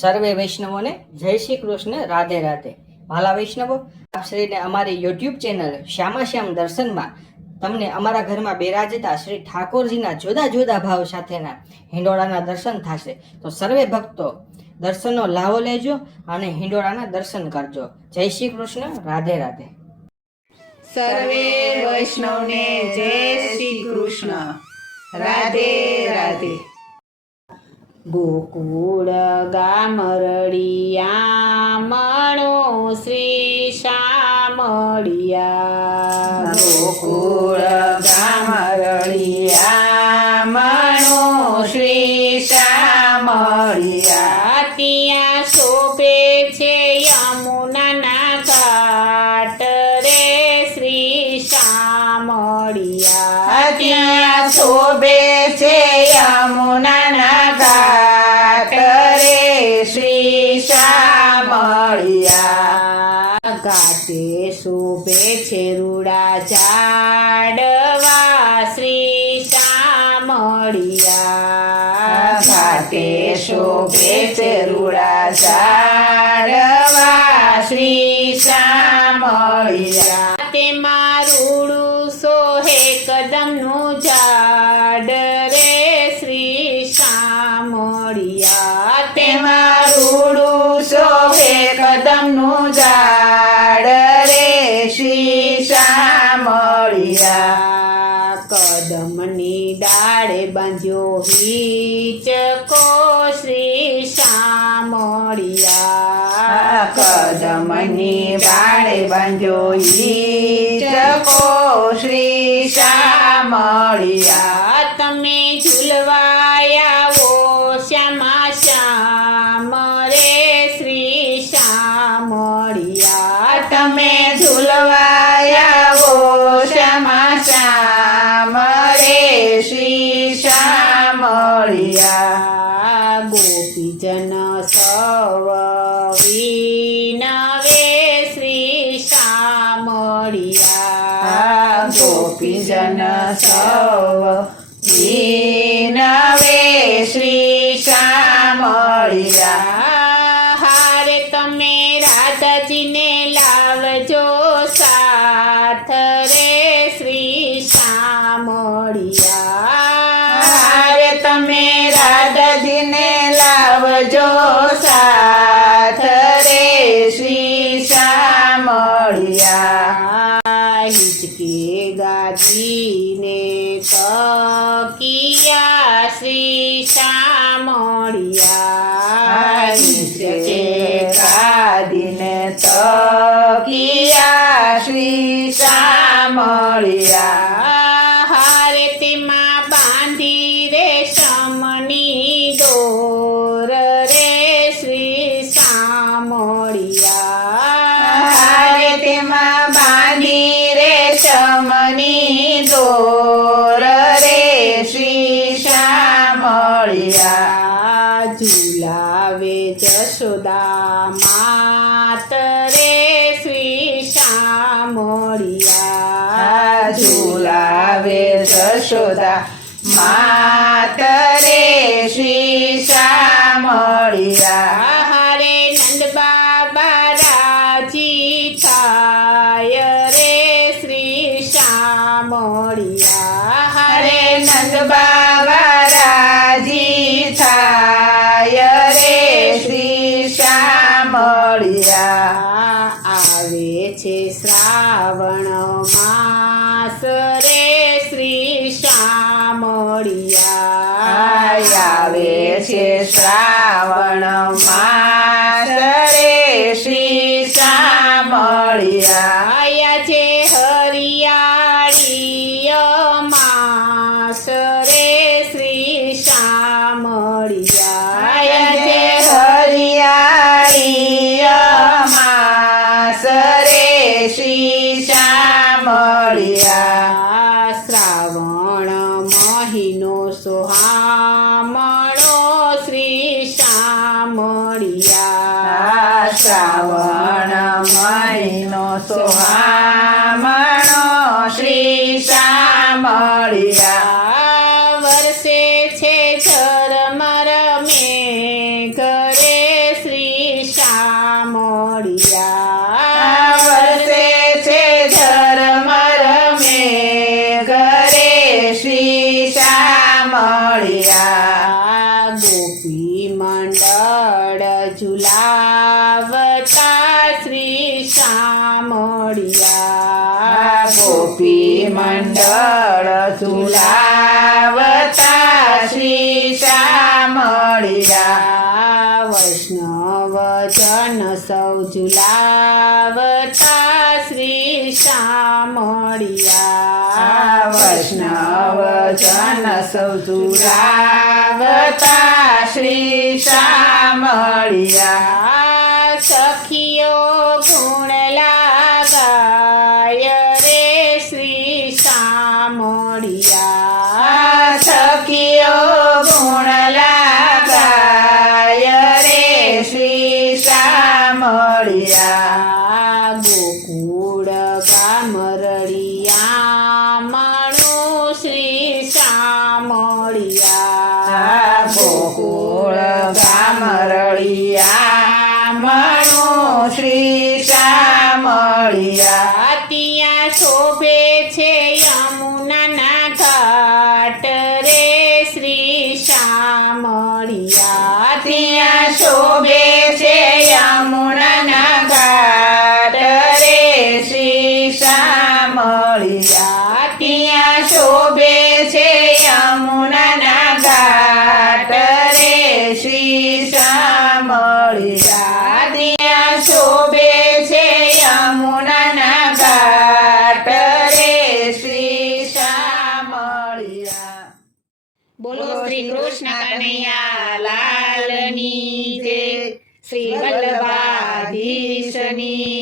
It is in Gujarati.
સર્વે વૈષ્ણવોને જય શ્રી કૃષ્ણ, રાધે રાધે. ભાલા વૈષ્ણવો, આપ શ્રીને અમારી યુટ્યુબ ચેનલ શ્યામાશ્યામ દર્શનમાં તમને અમારા ઘરમાં બિરાજતા શ્રી ઠાકોરજીના જુદા જુદા ભાવ સાથેના હિંડોળાના દર્શન થશે. તો સર્વે ભક્તો દર્શનનો લાવો લેજો અને હિંડોળાના દર્શન કરજો. જય શ્રી કૃષ્ણ, રાધે રાધે. સર્વે વૈષ્ણવને જય શ્રી કૃષ્ણ, રાધે રાધે. ગોકુળ ગામ રળિયા મણો શ્રી શામળિયા. ગોકુળ ગામ રળિયા મણો શ્રી શામળિયા. ત્યાં શોભે છે યમુનાના ઘાટ રે શ્રી શામળિયા. ત્યાં શોભે છે યમુનાના ઘાટ રે શ્રી શામળિયા. ઘાટે શોભે છે રૂડા ઝાડવા શ્રી શામળિયા. ઘાટે શોભે છે રૂડા ઝાડવા શ્રી શામળિયા. તેમાં રૂડું સોહે કદમનું ઝાડ રે શ્રી શામળિયા. તેમાં રૂડું સોહે કદમનું ઝાડ રે શ્રી શામળિયા. કદમની ડાળે બાંધ્યો હિંચકો શ્રી શામળિયા. કદમની ડાળે બાંધ્યો હિંચકો શ્રી શામળિયા. તમે ઝૂલવાયા ઓ શ્યામા શ્યામ રે શ્રી શામળિયા. તમે ઝૂલવાયા ઓ શ્યામા શ્યામ રે શ્રી શામળિયા. ગોપીજન સવ વિનવે શ્રી શામળિયા. ગોપીજન સવ વિનવે શ્રી શામળિયા. હારે તમે રાધાજીને લાવજો સાથ રે શ્રી શામળિયા. હારે તમે રાધાજીને લાવજો સાથ રે શ્રી શામળિયા. હિચકે ગાજીને તકિયા શ્રી શામળિયા. હિચકે ગાદીને તકિયા શ્રી શામળિયા. હારે તેમાં બાંધી રેશમની દોર રે શ્રી શામળિયા. હારે તેમાં બાંધી રેશમની દોર રે શ્રી શામળિયા. ઝુલાવે જશોદા માત રે શ્રી શામળિયા. ઝુલાવે જશોદા માત રે શ્રી શામળિયા. હારે નંદ બાબા રાજી થાય રે શ્રી શામળિયા. હારે નંદ બાબા રાજી થાય રે શ્રી શામળિયા. આવે છે શ્રાવણ માસ રે શ્રી શામળિયા. આવે છે શ્રાવણ માસ રે શ્રી શામળિયા. આયા છે હરિયાળી માસ રે શ્રી શામળિયા. આયા છે હરિયાળી માસ રે શ્રી શામળિયા. શ્રાવણ મહિનો સોહામણો શ્રી શામળિયા. શ્રાવણ મહિનો સોહામણો શ્રી શામળિયા. વર્ષે છે ઝરમર મેઘ રે ગોપી મંડળ ઝુલાવતા શ્રી શામળિયા વૈષ્ણવ જન સૌ ઝુલાવતા શ્રી શામળિયા વૈષ્ણવ જન સૌ ઝુલાવતા શ્રી શામળિયા સખીઓ ગુણ લાગાય રે શ્રી શામળિયા સખીઓ ગુણ લાગાય રે શ્રી શામળિયા ગોકુળ ગામ રળિયા માણું શ્રી શામળિયા ગોકુળ ગામ રળિયા માણું શ્રી શામળિયા ત્યાં શોભે છે યમુનાના ઘાટ રે શ્રી શામળિયા ત્યાં શોભે છે યમુનાના ઘાટ રે શ્રી શામળિયા ત્યાં શોભે છે યમુનાના ઘાટ રે શ્રી શામળિયા ત્યાં શોભે છે યમુનાના ઘાટ રે શ્રી શામળિયા બોલો શ્રી કૃષ્ણ કનૈયા લાલની જય શ્રી વલ્લભાધીશની